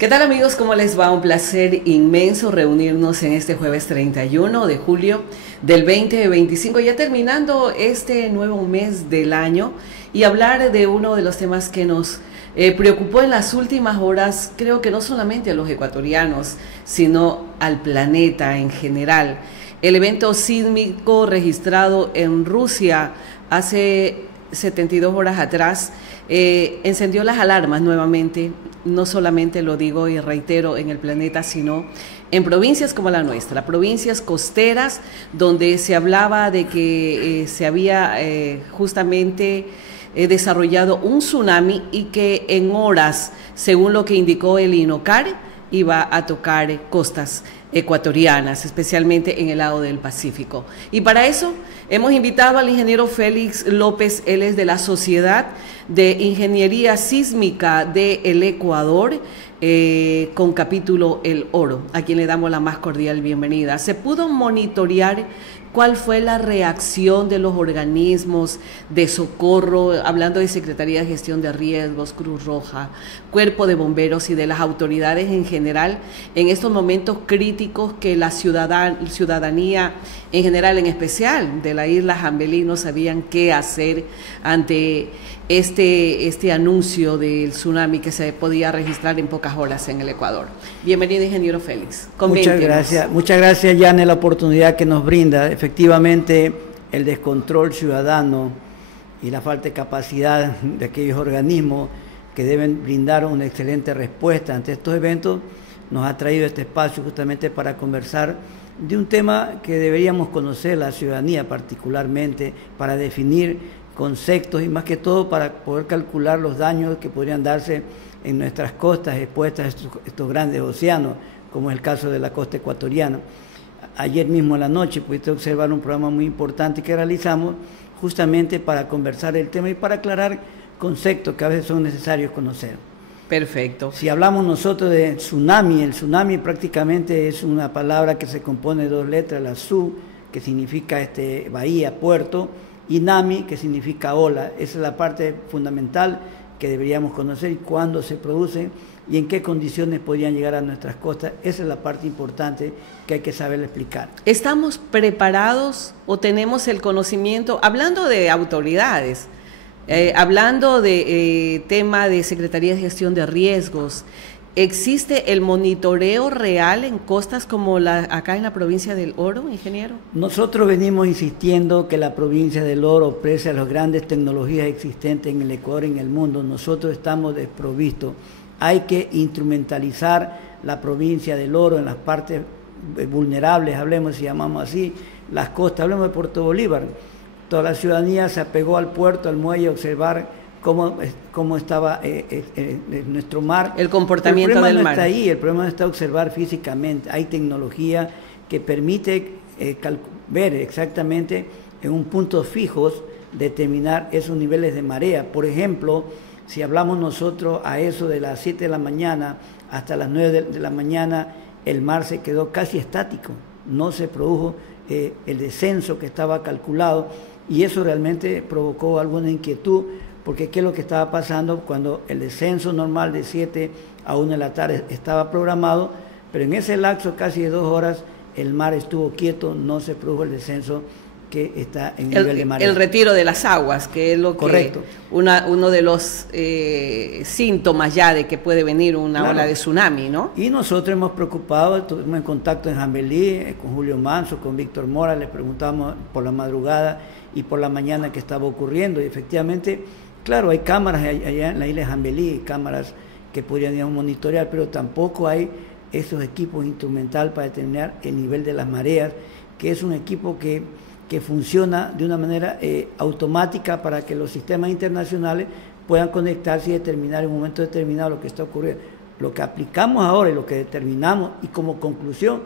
¿Qué tal amigos? ¿Cómo les va? Un placer inmenso reunirnos en este jueves 31 de julio del 2025, ya terminando este nuevo mes del año y hablar de uno de los temas que nos preocupó en las últimas horas, creo que no solamente a los ecuatorianos, sino al planeta en general. El evento sísmico registrado en Rusia hace 72 horas atrás encendió las alarmas nuevamente, no solamente lo digo y reitero en el planeta, sino en provincias como la nuestra, provincias costeras, donde se hablaba de que se había justamente desarrollado un tsunami y que en horas, según lo que indicó el INOCAR, iba a tocar costas ecuatorianas, especialmente en el lado del Pacífico. Y para eso hemos invitado al ingeniero Félix López, él es de la Sociedad de Ingeniería Sísmica del Ecuador, con capítulo El Oro, a quien le damos la más cordial bienvenida. ¿Se pudo monitorear cuál fue la reacción de los organismos de socorro, hablando de Secretaría de Gestión de Riesgos, Cruz Roja, Cuerpo de Bomberos y de las autoridades en general en estos momentos críticos que la ciudadanía en general, en especial de la isla Jambelí, no sabían qué hacer ante este anuncio del tsunami que se podía registrar en pocas horas en el Ecuador? Bienvenido, ingeniero Félix. Muchas gracias, Yane, la oportunidad que nos brinda. Efectivamente, el descontrol ciudadano y la falta de capacidad de aquellos organismos que deben brindar una excelente respuesta ante estos eventos nos ha traído este espacio justamente para conversar de un tema que deberíamos conocer la ciudadanía particularmente, para definir conceptos y más que todo para poder calcular los daños que podrían darse en nuestras costas expuestas a estos grandes océanos, como es el caso de la costa ecuatoriana. Ayer mismo en la noche pudiste observar un programa muy importante que realizamos justamente para conversar el tema y para aclarar conceptos que a veces son necesarios conocer. Perfecto. Si hablamos nosotros de tsunami, el tsunami prácticamente es una palabra que se compone de dos letras, la su, que significa bahía, puerto, y nami, que significa ola. Esa es la parte fundamental que deberíamos conocer, y cuándo se producen y en qué condiciones podrían llegar a nuestras costas. Esa es la parte importante que hay que saber explicar. ¿Estamos preparados o tenemos el conocimiento? Hablando de autoridades, hablando de tema de Secretaría de Gestión de Riesgos, ¿existe el monitoreo real en costas como acá en la provincia del Oro, ingeniero? Nosotros venimos insistiendo que la provincia del Oro, pese a las grandes tecnologías existentes en el Ecuador y en el mundo, nosotros estamos desprovistos. Hay que instrumentalizar la provincia del Oro en las partes vulnerables, hablemos, si llamamos así, las costas, hablemos de Puerto Bolívar. Toda la ciudadanía se apegó al puerto, al muelle, a observar cómo estaba nuestro mar. El comportamiento del mar. El problema no está ahí, el problema está observar físicamente. Hay tecnología que permite ver exactamente en un punto fijos determinar esos niveles de marea. Por ejemplo, si hablamos nosotros a eso de las 7 de la mañana hasta las 9 de la mañana, el mar se quedó casi estático, no se produjo el descenso que estaba calculado, y eso realmente provocó alguna inquietud, porque ¿qué es lo que estaba pasando cuando el descenso normal de 7 a 1 de la tarde estaba programado? Pero en ese lapso casi de 2 horas el mar estuvo quieto, no se produjo el descenso que está en nivel de marea. El retiro de las aguas, que es lo correcto, que uno de los síntomas ya de que puede venir una ola de tsunami, ¿no? Y nosotros hemos preocupado, estuvimos en contacto en Jambelí, con Julio Manso, con Víctor Mora, les preguntamos por la madrugada y por la mañana qué estaba ocurriendo, y efectivamente, claro, hay cámaras allá en la isla de Jambelí, cámaras que podrían, digamos, monitorear, pero tampoco hay esos equipos instrumentales para determinar el nivel de las mareas, que es un equipo que funciona de una manera automática para que los sistemas internacionales puedan conectarse y determinar en un momento determinado lo que está ocurriendo. Lo que aplicamos ahora y lo que determinamos, y como conclusión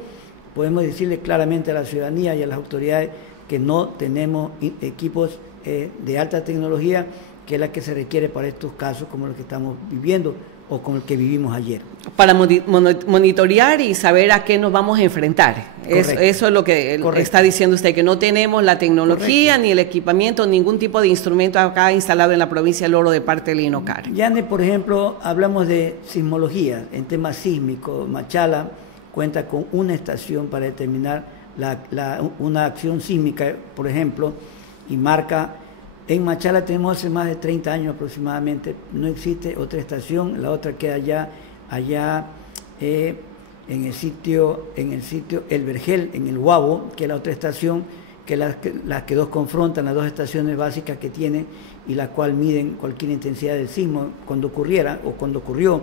podemos decirle claramente a la ciudadanía y a las autoridades que no tenemos equipos de alta tecnología, que es la que se requiere para estos casos como los que estamos viviendo, o con el que vivimos ayer. Para monitorear y saber a qué nos vamos a enfrentar. Eso es lo que está diciendo usted, que no tenemos la tecnología ni el equipamiento, ningún tipo de instrumento acá instalado en la provincia del Oro de parte del INOCAR. Yane, por ejemplo, hablamos de sismología en temas sísmicos. Machala cuenta con una estación para determinar una acción sísmica, por ejemplo, y marca. En Machala tenemos hace más de 30 años aproximadamente, no existe otra estación, la otra queda allá en el sitio El Vergel, en el Guabo, que es la otra estación, que las que dos confrontan, las dos estaciones básicas que tiene y la cual miden cualquier intensidad del sismo cuando ocurriera o cuando ocurrió.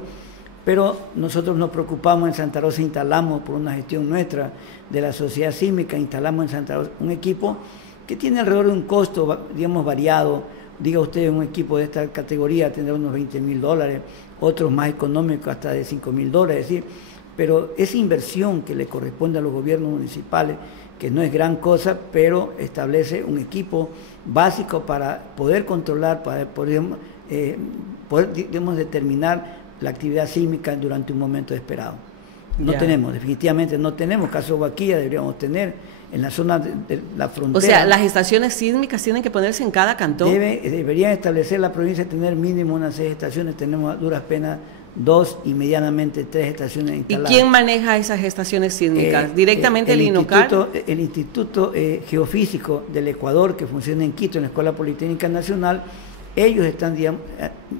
Pero nosotros nos preocupamos, en Santa Rosa instalamos, por una gestión nuestra de la Sociedad Sísmica, instalamos en Santa Rosa un equipo que tiene alrededor de un costo, digamos, variado. Diga usted, un equipo de esta categoría tendrá unos $20.000, otros más económicos hasta de $5.000, es decir, pero esa inversión que le corresponde a los gobiernos municipales, que no es gran cosa, pero establece un equipo básico para poder controlar, para poder digamos, determinar la actividad sísmica durante un momento esperado. No tenemos, definitivamente no tenemos. Caso Guaquilla deberíamos tener en la zona de la frontera. O sea, las estaciones sísmicas tienen que ponerse en cada cantón. Deberían establecer la provincia tener mínimo unas 6 estaciones, tenemos a duras penas 2 y medianamente 3 estaciones instaladas. ¿Y quién maneja esas estaciones sísmicas? ¿Directamente el INOCAR? El Instituto Geofísico del Ecuador, que funciona en Quito, en la Escuela Politécnica Nacional, ellos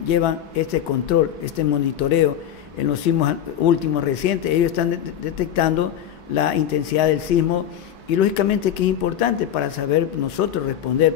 llevan este control, este monitoreo en los sismos últimos recientes. Ellos están detectando la intensidad del sismo y lógicamente que es importante para saber nosotros responder.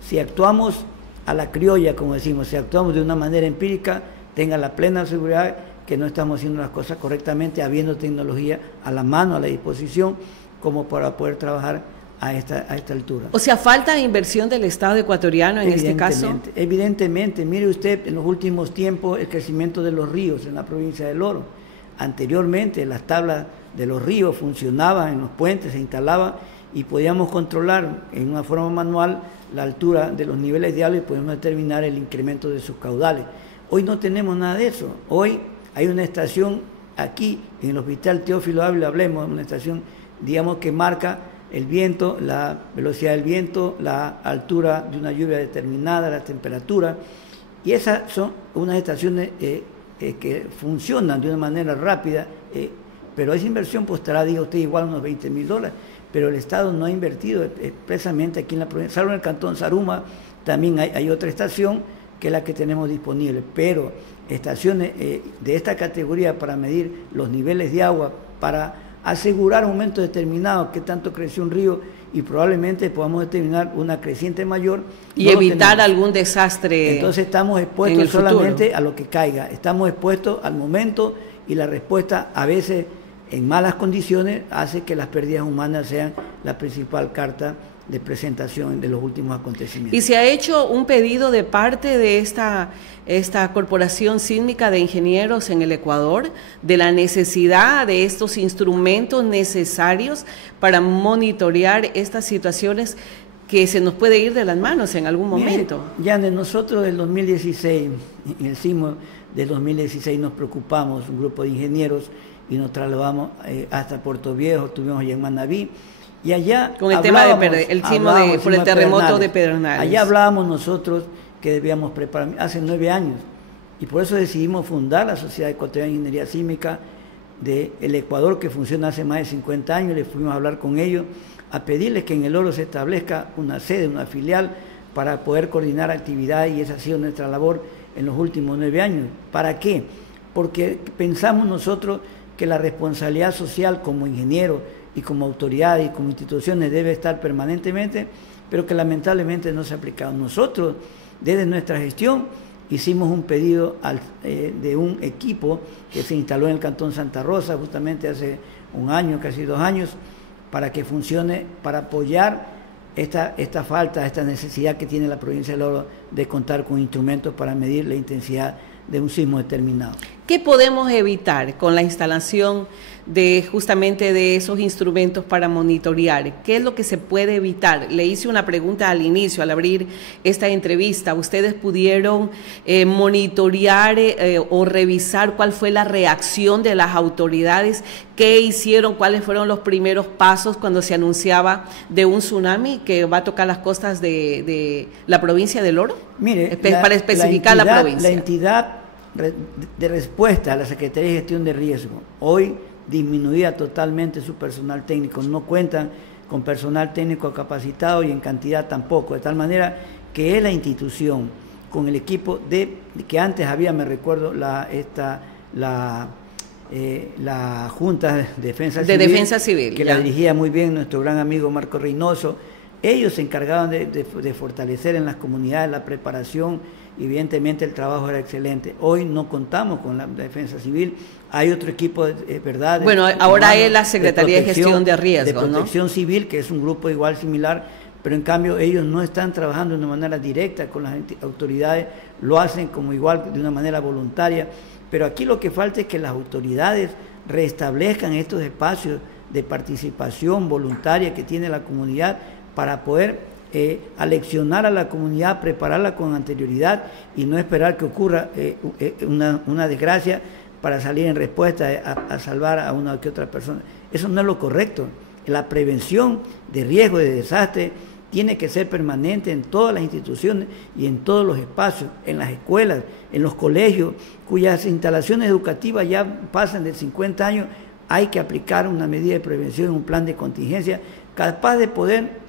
Si actuamos a la criolla, como decimos, si actuamos de una manera empírica, tenga la plena seguridad que no estamos haciendo las cosas correctamente, habiendo tecnología a la mano, a la disposición, como para poder trabajar a esta altura. O sea, falta inversión del Estado ecuatoriano en este caso. Evidentemente, mire usted en los últimos tiempos el crecimiento de los ríos en la provincia del Oro. Anteriormente las tablas de los ríos funcionaban en los puentes, se instalaban y podíamos controlar en una forma manual la altura de los niveles de agua y podemos determinar el incremento de sus caudales. Hoy no tenemos nada de eso. Hoy hay una estación aquí en el Hospital Teófilo Ávila, hablemos, una estación, digamos, que marca el viento, la velocidad del viento, la altura de una lluvia determinada, la temperatura, y esas son unas estaciones que funcionan de una manera rápida, pero esa inversión costará, diga usted, igual unos $20.000, pero el Estado no ha invertido expresamente aquí en la provincia, salvo en el cantón Zaruma, también hay otra estación que es la que tenemos disponible, pero estaciones de esta categoría para medir los niveles de agua, para asegurar un momento determinado que tanto creció un río y probablemente podamos determinar una creciente mayor. Y evitar algún desastre. Entonces estamos expuestos solamente a lo que caiga, estamos expuestos al momento y la respuesta a veces en malas condiciones hace que las pérdidas humanas sean la principal carta de presentación de los últimos acontecimientos. ¿Y se ha hecho un pedido de parte de esta Corporación Sísmica de Ingenieros en el Ecuador de la necesidad de estos instrumentos necesarios para monitorear estas situaciones que se nos puede ir de las manos en algún momento? Yane, nosotros del 2016, en el sismo del 2016 nos preocupamos, un grupo de ingenieros, y nos trasladamos hasta Puerto Viejo, estuvimos allá en Manabí, y allá con el tema del sismo por el terremoto de Pedernales. Allá hablábamos nosotros que debíamos preparar, hace 9 años, y por eso decidimos fundar la Sociedad Ecuatoriana de Ingeniería Sísmica del Ecuador, que funciona hace más de 50 años. Le fuimos a hablar con ellos, a pedirles que en el Oro se establezca una sede, una filial, para poder coordinar actividades, y esa ha sido nuestra labor en los últimos 9 años. ¿Para qué? Porque pensamos nosotros que la responsabilidad social como ingenieros y como autoridades y como instituciones debe estar permanentemente, pero que lamentablemente no se ha aplicado. Nosotros, desde nuestra gestión, hicimos un pedido de un equipo que se instaló en el Cantón Santa Rosa justamente hace 1 año, casi 2 años, para que funcione, para apoyar esta falta, esta necesidad que tiene la provincia del Oro de contar con instrumentos para medir la intensidad de un sismo determinado. ¿Qué podemos evitar con la instalación de justamente de esos instrumentos para monitorear? ¿Qué es lo que se puede evitar? Le hice una pregunta al inicio, al abrir esta entrevista. ¿Ustedes pudieron monitorear o revisar cuál fue la reacción de las autoridades? ¿Qué hicieron? ¿Cuáles fueron los primeros pasos cuando se anunciaba de un tsunami que va a tocar las costas de la provincia del Oro? Mire, para especificar la provincia. La entidad de respuesta a la Secretaría de Gestión de Riesgo, hoy disminuía totalmente su personal técnico, no cuentan con personal técnico capacitado y en cantidad tampoco, de tal manera que es la institución con el equipo que antes había, me recuerdo, la Junta de Defensa Civil, que la dirigía muy bien nuestro gran amigo Marco Reynoso. Ellos se encargaban de fortalecer en las comunidades la preparación y evidentemente el trabajo era excelente. Hoy no contamos con la Defensa Civil, hay otro equipo, ¿verdad? Bueno, ahora es la Secretaría de Gestión de Riesgos, de Protección Civil, que es un grupo igual similar, pero en cambio ellos no están trabajando de una manera directa con las autoridades, lo hacen como igual de una manera voluntaria, pero aquí lo que falta es que las autoridades restablezcan estos espacios de participación voluntaria que tiene la comunidad para poder aleccionar a la comunidad, prepararla con anterioridad y no esperar que ocurra una desgracia para salir en respuesta a salvar a una que otra persona. Eso no es lo correcto. La prevención de riesgo de desastre tiene que ser permanente en todas las instituciones y en todos los espacios, en las escuelas, en los colegios, cuyas instalaciones educativas ya pasan de 50 años. Hay que aplicar una medida de prevención, un plan de contingencia capaz de poder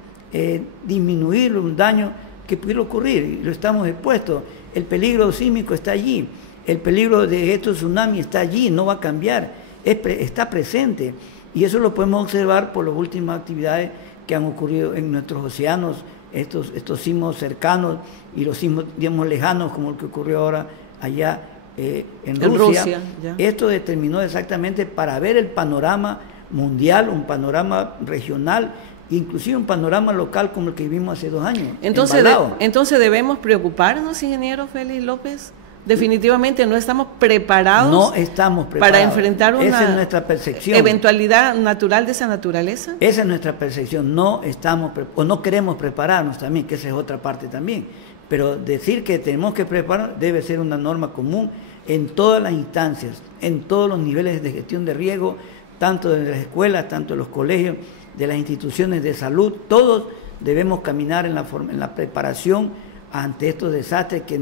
disminuir un daño que pudiera ocurrir, y lo estamos expuestos. El peligro sísmico está allí, el peligro de estos tsunamis está allí, no va a cambiar, está presente, y eso lo podemos observar por las últimas actividades que han ocurrido en nuestros océanos, estos sismos cercanos y los sismos, digamos, lejanos, como el que ocurrió ahora allá en Rusia. Esto determinó exactamente para ver el panorama mundial, un panorama regional, inclusive un panorama local como el que vivimos hace 2 años. Entonces debemos preocuparnos, ingeniero Félix López. Definitivamente no estamos preparados. No estamos preparados para enfrentar una esa es nuestra percepción. Eventualidad natural de esa naturaleza. Esa es nuestra percepción. No estamos o no queremos prepararnos también, que esa es otra parte también. Pero decir que tenemos que preparar debe ser una norma común en todas las instancias, en todos los niveles de gestión de riesgo, tanto de las escuelas, tanto de los colegios, de las instituciones de salud. Todos debemos caminar en la preparación ante estos desastres que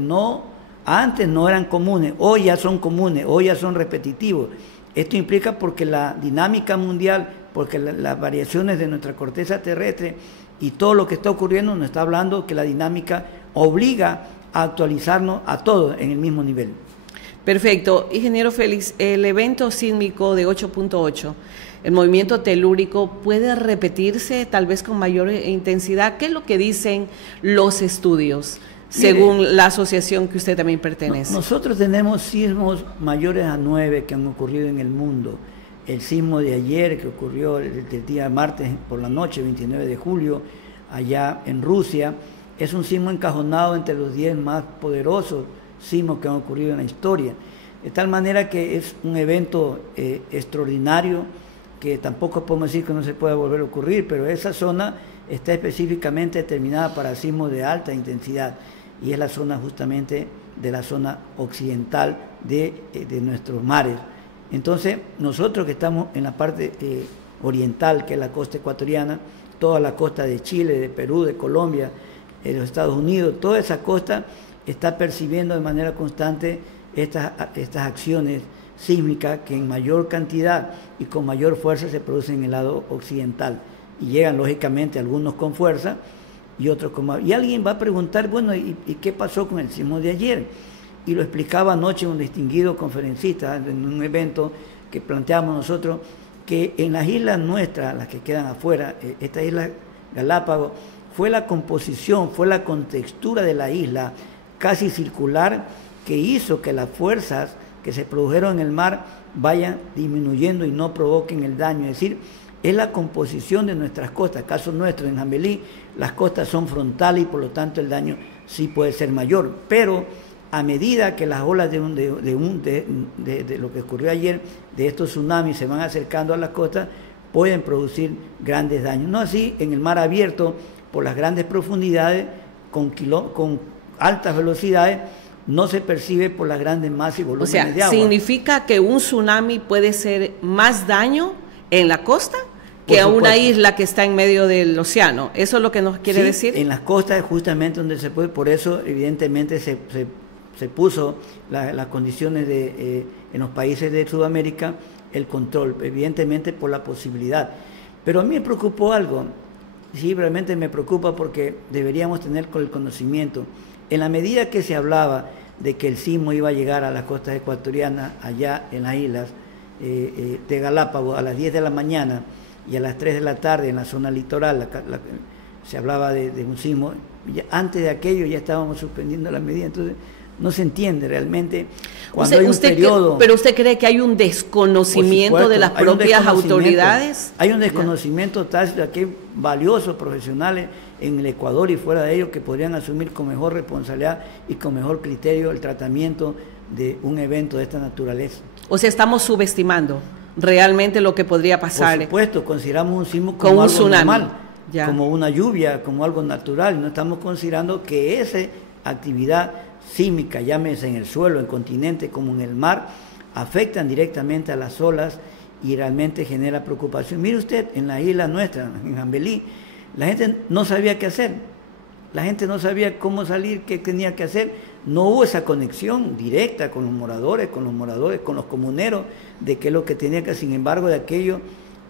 antes no eran comunes, hoy ya son comunes, hoy ya son repetitivos. Esto implica porque la dinámica mundial, porque las variaciones de nuestra corteza terrestre y todo lo que está ocurriendo nos está hablando que la dinámica obliga a actualizarnos a todos en el mismo nivel. Perfecto. Ingeniero Félix, el evento sísmico de 8.8, el movimiento telúrico, ¿puede repetirse tal vez con mayor intensidad? ¿Qué es lo que dicen los estudios, según la asociación que usted también pertenece? Nosotros tenemos sismos mayores a 9 que han ocurrido en el mundo. El sismo de ayer, que ocurrió el día martes por la noche, 29 de julio, allá en Rusia, es un sismo encajonado entre los 10 más poderosos sismos que han ocurrido en la historia. De tal manera que es un evento extraordinario, que tampoco podemos decir que no se pueda volver a ocurrir, pero esa zona está específicamente determinada para sismos de alta intensidad, y es la zona justamente de la zona occidental de nuestros mares. Entonces, nosotros que estamos en la parte oriental, que es la costa ecuatoriana, toda la costa de Chile, de Perú, de Colombia, de los Estados Unidos, toda esa costa está percibiendo de manera constante estas acciones sísmicas que en mayor cantidad y con mayor fuerza se producen en el lado occidental, y llegan lógicamente algunos con fuerza y otros con más. Y alguien va a preguntar, bueno, ¿y qué pasó con el sismo de ayer? Y lo explicaba anoche un distinguido conferencista en un evento que planteamos nosotros, que en las islas nuestras, las que quedan afuera, esta isla Galápagos, fue la composición, fue la contextura de la isla casi circular que hizo que las fuerzas que se produjeron en el mar vayan disminuyendo y no provoquen el daño. Es decir, es la composición de nuestras costas. Caso nuestro, en Jambelí, las costas son frontales y por lo tanto el daño sí puede ser mayor. Pero a medida que las olas de lo que ocurrió ayer, de estos tsunamis, se van acercando a las costas, pueden producir grandes daños. No así en el mar abierto, por las grandes profundidades, con altas velocidades, no se percibe por las grandes masas y volúmenes de agua. O sea, ¿significa que un tsunami puede ser más daño en la costa que a una isla que está en medio del océano? ¿Eso es lo que nos quiere decir? En las costas es justamente donde se puede, por eso evidentemente se puso las condiciones en los países de Sudamérica, el control, evidentemente por la posibilidad. Pero a mí me preocupó algo, sí, realmente me preocupa porque deberíamos tener el conocimiento. En la medida que se hablaba de que el sismo iba a llegar a las costas ecuatorianas, allá en las islas de Galápagos, a las 10 de la mañana y a las 3 de la tarde en la zona litoral, se hablaba de un sismo, antes de aquello ya estábamos suspendiendo la medida, entonces no se entiende realmente cuando hay un periodo. ¿Pero usted cree que hay un desconocimiento de las propias autoridades? Hay un desconocimiento tácito de que valiosos profesionales en el Ecuador y fuera de ellos que podrían asumir con mejor responsabilidad y con mejor criterio el tratamiento de un evento de esta naturaleza. O sea, estamos subestimando realmente lo que podría pasar. Por supuesto, consideramos un sismo como algo tsunami normal, como una lluvia, como algo natural. No estamos considerando que esa actividad sísmica, llámese en el suelo, en continente como en el mar, afectan directamente a las olas y realmente genera preocupación. Mire usted, en la isla nuestra, en Jambelí, la gente no sabía qué hacer, la gente no sabía cómo salir, qué tenía que hacer, no hubo esa conexión directa con los moradores, con los comuneros, de qué es lo que tenía que hacer. Sin embargo, de aquello,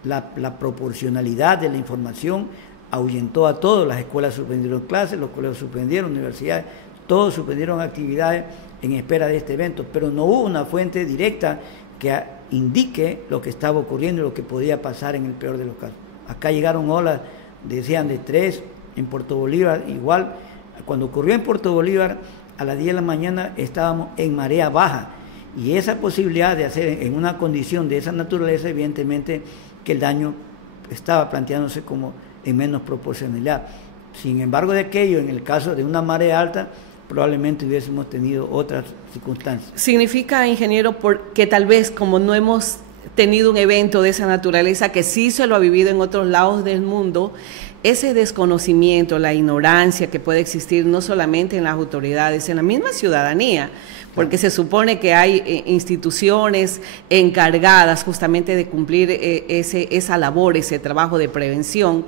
la proporcionalidad de la información ahuyentó a todos. Las escuelas suspendieron clases, los colegios suspendieron, universidades, todos suspendieron actividades en espera de este evento, pero no hubo una fuente directa que indique lo que estaba ocurriendo y lo que podía pasar en el peor de los casos. Acá llegaron olas, decían de 3, en Puerto Bolívar igual. Cuando ocurrió en Puerto Bolívar, a las 10 de la mañana estábamos en marea baja, y esa posibilidad de hacer en una condición de esa naturaleza, evidentemente que el daño estaba planteándose como en menos proporcionalidad. Sin embargo, de aquello, en el caso de una marea alta, probablemente hubiésemos tenido otras circunstancias. ¿Significa, ingeniero, que tal vez como no hemos tenido un evento de esa naturaleza, que sí se lo ha vivido en otros lados del mundo, ese desconocimiento, la ignorancia que puede existir no solamente en las autoridades, en la misma ciudadanía, porque se supone que hay instituciones encargadas justamente de cumplir esa labor, ese trabajo de prevención?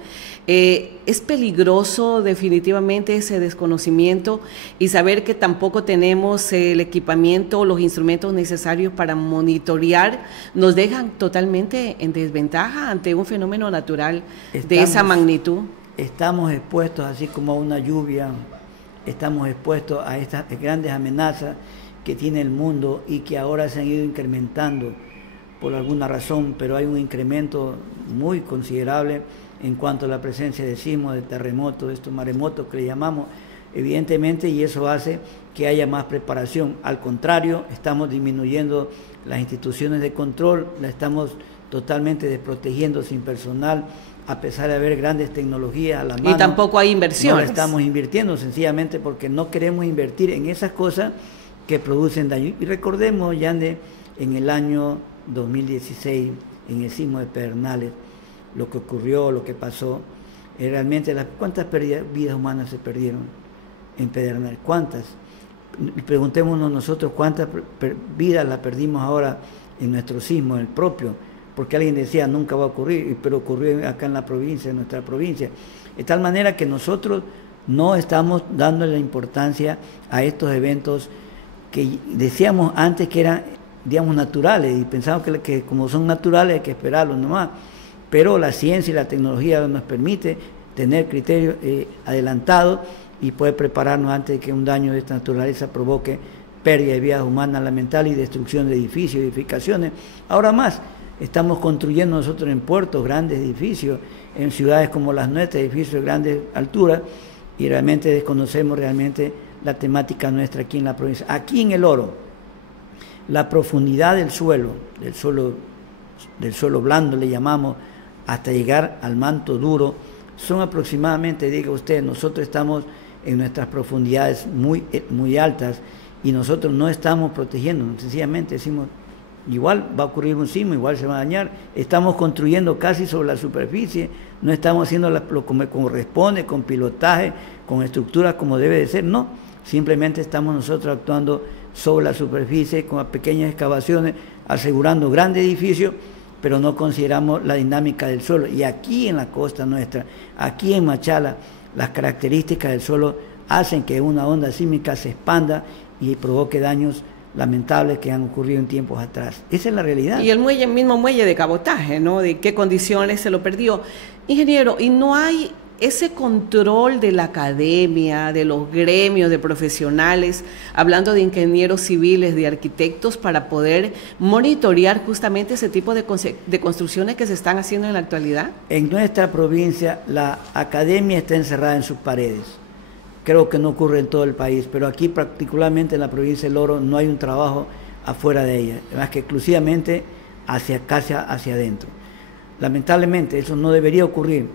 Es peligroso definitivamente ese desconocimiento y saber que tampoco tenemos el equipamiento o los instrumentos necesarios para monitorear, nos dejan totalmente en desventaja ante un fenómeno natural de esa magnitud. Estamos expuestos, así como a una lluvia, estamos expuestos a estas grandes amenazas que tiene el mundo y que ahora se han ido incrementando por alguna razón, pero hay un incremento muy considerable en cuanto a la presencia de sismos, de terremotos, de estos maremotos que le llamamos, evidentemente, y eso hace que haya más preparación. Al contrario, estamos disminuyendo las instituciones de control, las estamos totalmente desprotegiendo sin personal, a pesar de haber grandes tecnologías a la mano. Y tampoco hay inversiones. No la estamos invirtiendo sencillamente porque no queremos invertir en esas cosas que producen daño. Y recordemos, Yande, en el año 2016, en el sismo de Pedernales, lo que ocurrió, lo que pasó, realmente cuántas vidas humanas se perdieron en Pedernales, cuántas. Preguntémonos nosotros cuántas vidas las perdimos ahora en nuestro sismo, el propio, porque alguien decía nunca va a ocurrir, pero ocurrió acá en la provincia, en nuestra provincia, de tal manera que nosotros no estamos dando la importancia a estos eventos que decíamos antes que eran, digamos, naturales, y pensamos que como son naturales hay que esperarlos nomás. Pero la ciencia y la tecnología nos permite tener criterios adelantados y poder prepararnos antes de que un daño de esta naturaleza provoque pérdida de vidas humanas lamentables y destrucción de edificios, edificaciones. Ahora más, estamos construyendo nosotros en puertos grandes edificios, en ciudades como las nuestras, edificios de grandes alturas, y realmente desconocemos realmente la temática nuestra aquí en la provincia. Aquí en El Oro, la profundidad del suelo blando le llamamos, hasta llegar al manto duro, son aproximadamente, diga usted, nosotros estamos en nuestras profundidades muy altas y nosotros no estamos protegiendo, sencillamente decimos, igual va a ocurrir un sismo, igual se va a dañar, estamos construyendo casi sobre la superficie, no estamos haciendo lo que corresponde, con pilotaje, con estructuras como debe de ser, no, simplemente estamos nosotros actuando sobre la superficie con pequeñas excavaciones, asegurando grandes edificios, pero no consideramos la dinámica del suelo. Y aquí en la costa nuestra, aquí en Machala, las características del suelo hacen que una onda sísmica se expanda y provoque daños lamentables que han ocurrido en tiempos atrás. Esa es la realidad. Y el mismo muelle de cabotaje, ¿no? De qué condiciones se lo perdió. Ingeniero, ¿y no hay ese control de la academia, de los gremios de profesionales, hablando de ingenieros civiles, de arquitectos, para poder monitorear justamente ese tipo de construcciones que se están haciendo en la actualidad? En nuestra provincia la academia está encerrada en sus paredes. Creo que no ocurre en todo el país, pero aquí particularmente en la provincia del Oro no hay un trabajo afuera de ella, más que exclusivamente casi hacia adentro. Lamentablemente eso no debería ocurrir.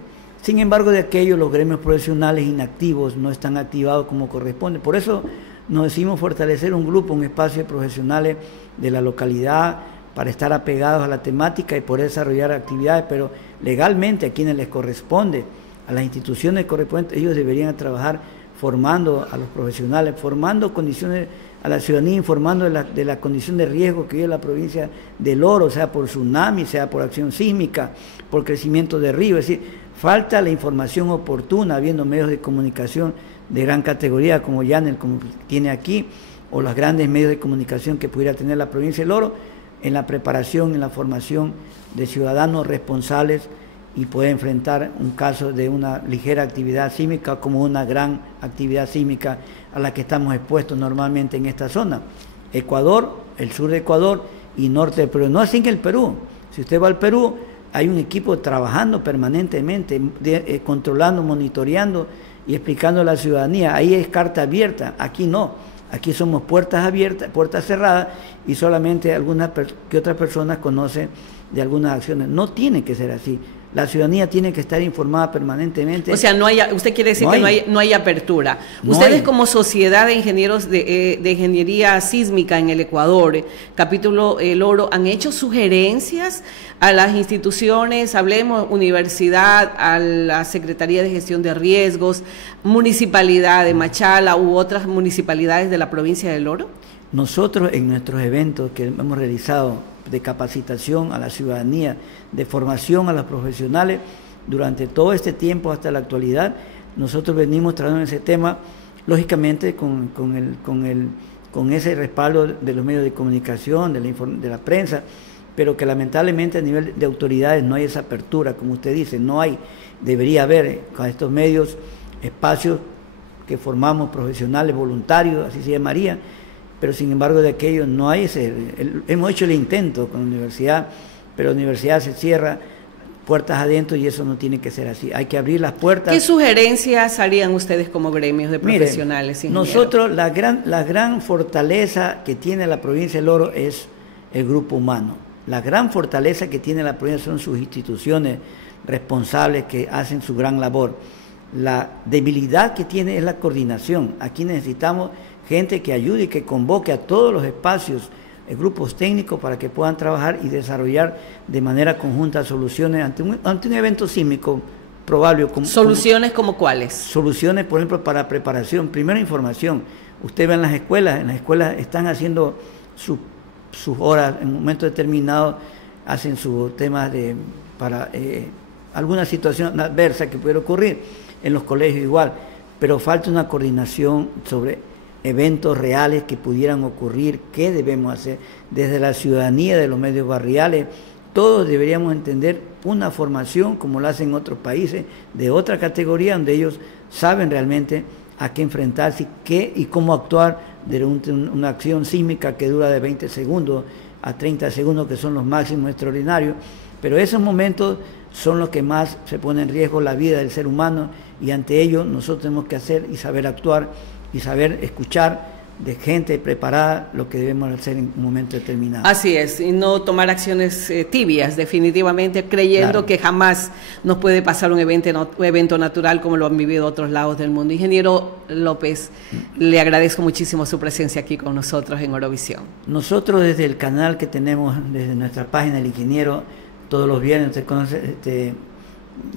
Sin embargo, de aquello los gremios profesionales inactivos no están activados como corresponde. Por eso nos decidimos fortalecer un grupo, un espacio de profesionales de la localidad para estar apegados a la temática y poder desarrollar actividades, pero legalmente a quienes les corresponde, a las instituciones correspondientes, ellos deberían trabajar formando a los profesionales, formando condiciones a la ciudadanía, informando de la condición de riesgo que vive la provincia del Oro, sea por tsunami, sea por acción sísmica, por crecimiento de ríos. Es decir, falta la información oportuna, habiendo medios de comunicación de gran categoría como Yanel, como tiene aquí, o los grandes medios de comunicación que pudiera tener la provincia del Oro, en la preparación, en la formación de ciudadanos responsables y poder enfrentar un caso de una ligera actividad sísmica como una gran actividad sísmica a la que estamos expuestos normalmente en esta zona. Ecuador, el sur de Ecuador y norte de Perú. No así en el Perú. Si usted va al Perú, hay un equipo trabajando permanentemente, controlando, monitoreando y explicando a la ciudadanía. Ahí es carta abierta, aquí no. Aquí somos puertas abiertas, puertas cerradas y solamente algunas que otras personas conocen de algunas acciones. No tiene que ser así. La ciudadanía tiene que estar informada permanentemente. O sea, usted quiere decir que no hay apertura. Ustedes como Sociedad de Ingenieros de Ingeniería Sísmica en el Ecuador, capítulo El Oro, ¿han hecho sugerencias a las instituciones, hablemos, universidad, a la Secretaría de Gestión de Riesgos, Municipalidad de Machala u otras municipalidades de la provincia del Oro? Nosotros en nuestros eventos que hemos realizado de capacitación a la ciudadanía, de formación a los profesionales, durante todo este tiempo hasta la actualidad, nosotros venimos trabajando en ese tema, lógicamente con ese respaldo de los medios de comunicación, de la prensa, pero que lamentablemente a nivel de autoridades no hay esa apertura, como usted dice, no hay, debería haber con estos medios espacios que formamos profesionales voluntarios, así se llamaría, pero sin embargo de aquello no hay hemos hecho el intento con la universidad, pero la universidad se cierra puertas adentro y eso no tiene que ser así, hay que abrir las puertas. ¿Qué sugerencias harían ustedes como gremios de profesionales? Mire, nosotros la gran fortaleza que tiene la provincia del Oro es el grupo humano, la gran fortaleza que tiene la provincia son sus instituciones responsables que hacen su gran labor, la debilidad que tiene es la coordinación, aquí necesitamos gente que ayude y que convoque a todos los espacios, grupos técnicos para que puedan trabajar y desarrollar de manera conjunta soluciones ante un evento sísmico probable. ¿Soluciones como cuáles? Soluciones, por ejemplo, para preparación. Primero, información. Usted ve en las escuelas están haciendo sus horas, en un momento determinado, hacen sus temas para alguna situación adversa que pudiera ocurrir, en los colegios igual, pero falta una coordinación sobre eventos reales que pudieran ocurrir, qué debemos hacer desde la ciudadanía, de los medios barriales. Todos deberíamos entender una formación como la hacen otros países de otra categoría, donde ellos saben realmente a qué enfrentarse y cómo actuar de una acción sísmica que dura de 20 segundos a 30 segundos, que son los máximos extraordinarios, pero esos momentos son los que más se pone en riesgo la vida del ser humano y ante ello nosotros tenemos que hacer y saber actuar y saber escuchar de gente preparada, lo que debemos hacer en un momento determinado. Así es, y no tomar acciones tibias, definitivamente, creyendo claro, que jamás nos puede pasar un evento natural como lo han vivido otros lados del mundo. Ingeniero López, le agradezco muchísimo su presencia aquí con nosotros en Orovisión. Nosotros desde el canal que tenemos, desde nuestra página El Ingeniero, todos los viernes, usted conoce,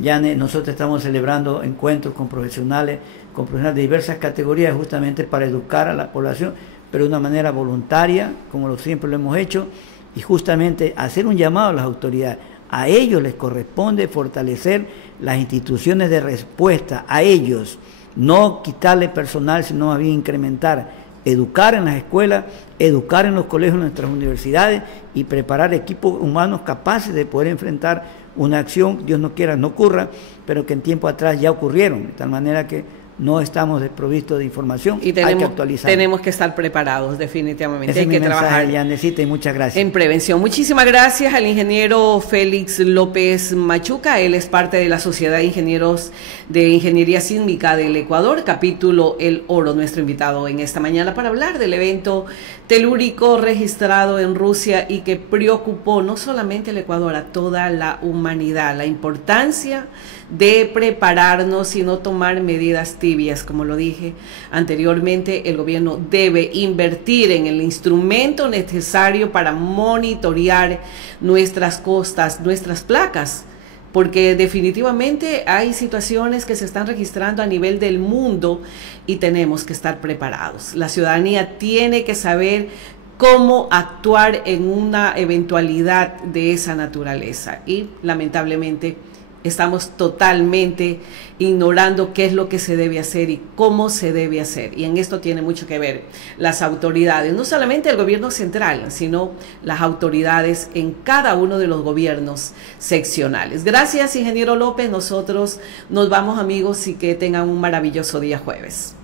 Yane, nosotros estamos celebrando encuentros con profesionales de diversas categorías, justamente para educar a la población, pero de una manera voluntaria, como siempre lo hemos hecho, y justamente hacer un llamado a las autoridades. A ellos les corresponde fortalecer las instituciones de respuesta, a ellos, no quitarle personal, sino más bien incrementar, educar en las escuelas, educar en los colegios, en nuestras universidades, y preparar equipos humanos capaces de poder enfrentar una acción, Dios no quiera, no ocurra, pero que en tiempo atrás ya ocurrieron, de tal manera que no estamos desprovistos de información, y hay que actualizar. Tenemos que estar preparados, definitivamente. Ese hay que trabajar. Ya necesita, y muchas gracias. En prevención. Muchísimas gracias al ingeniero Félix López Machuca. Él es parte de la Sociedad de Ingenieros de Ingeniería Sísmica del Ecuador, capítulo El Oro, nuestro invitado en esta mañana para hablar del evento telúrico registrado en Rusia y que preocupó no solamente al Ecuador, a toda la humanidad. La importancia de prepararnos y no tomar medidas tibias. Como lo dije anteriormente, el gobierno debe invertir en el instrumento necesario para monitorear nuestras costas, nuestras placas, porque definitivamente hay situaciones que se están registrando a nivel del mundo y tenemos que estar preparados. La ciudadanía tiene que saber cómo actuar en una eventualidad de esa naturaleza y lamentablemente estamos totalmente ignorando qué es lo que se debe hacer y cómo se debe hacer. Y en esto tiene mucho que ver las autoridades, no solamente el gobierno central, sino las autoridades en cada uno de los gobiernos seccionales. Gracias, ingeniero López. Nosotros nos vamos, amigos, y que tengan un maravilloso día jueves.